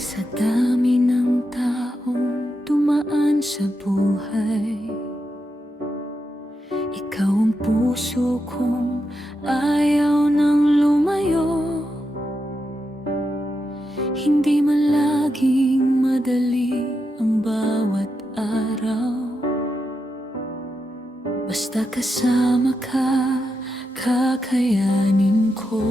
Sa dami ng taong dumaan sa buhay, ikaw ang puso kong ayaw nang lumayo. Hindi man laging madali ang bawat araw, basta kasama ka, kakayanin ko.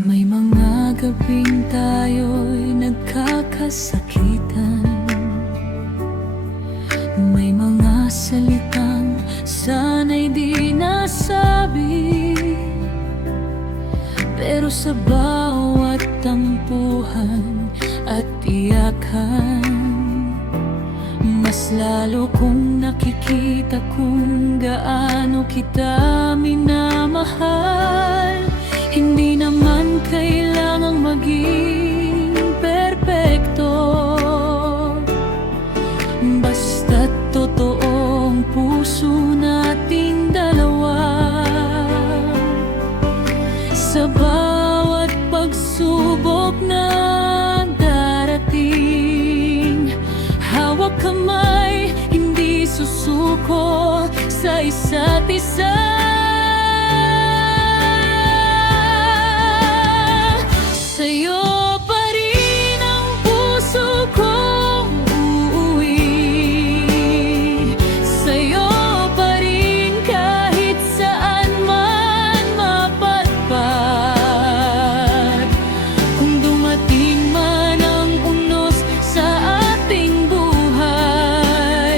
May mga gabing tayo'y nagkakasakitan, may mga salitang sana'y di nasabi, pero sa bawat tampuhan at iyakan, mas lalo kong nakikita kung gaano kita minamahal. Hindi naman kailangang maging perpekto, basta't totoo ang puso nating dalawa. Sa bawat pagsubok na darating, hawak kamay, hindi susuko sa isa't isa. Sa'yo pa rin ang puso kong uuwi, sa'yo pa rin kahit saan man mapadpad. Kung dumating man ang unos sa ating buhay,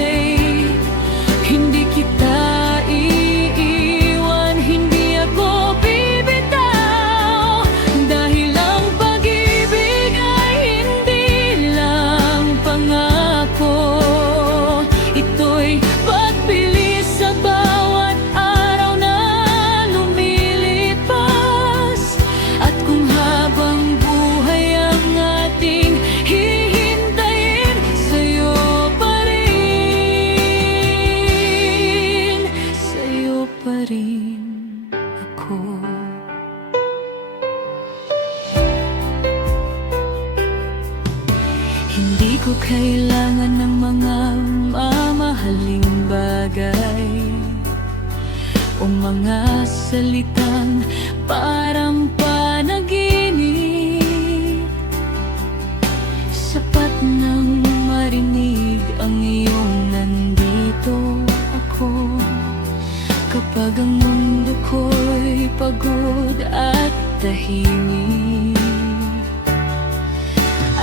hindi kita iiwan, hindi ako bibitaw. Dahil ang pag-ibig ay hindi lang pangako, ito'y pagpili sa bawat araw na lumilipas. At kung habang buhay ang ating hihintayin, sa'yo pa rin, sa'yo pa rin ako. Hindi ko kailangan ng mga mamahaling bagay o mga salitang parang panaginip. Sapat nang marinig ang iyong nandito ako, kapag ang mundo ko'y pagod at tahimik.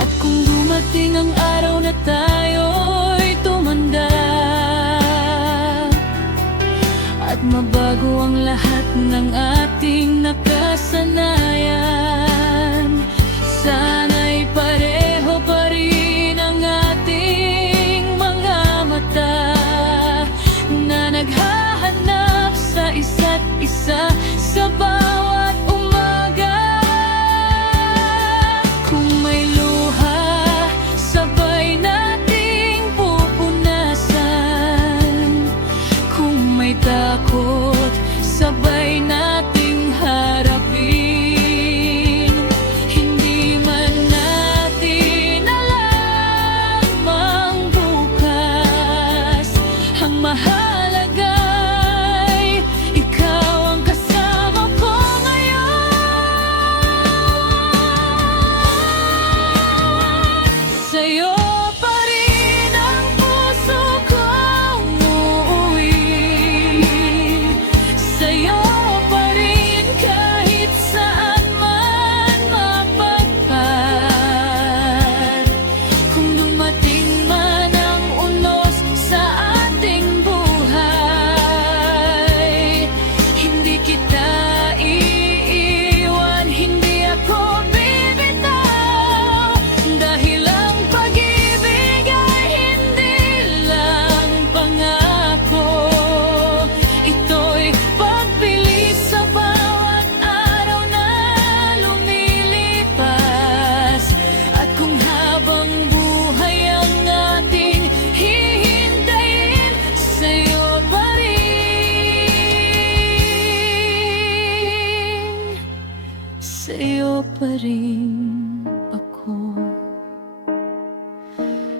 At kung dumating ang araw na tayo'y tumanda at mabago ang lahat ng ating nakasanayan, sana'y pareho pa rin ang ating mga mata na naghahanap sa isa't isa sa bawat umaga. Kung may luha, sabay nating pupunasan. Kung may takot, sabay nating harapin. Hindi man natin alam ang bukas, ang mahalaga'y ikaw ang kasama ko ngayon. Sa'yo pa rin ang puso kong uuwi, pa rin ako.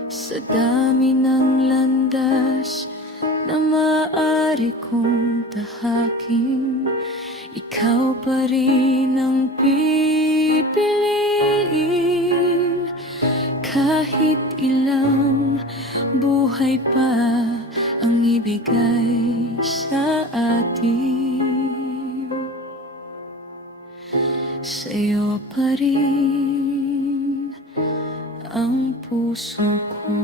Sa dami ng landas na maaari kong tahakin, ikaw pa rin ang pipiliin. Kahit ilang buhay pa ang ibigay sa atin, sa'yo pa rin ang puso ko.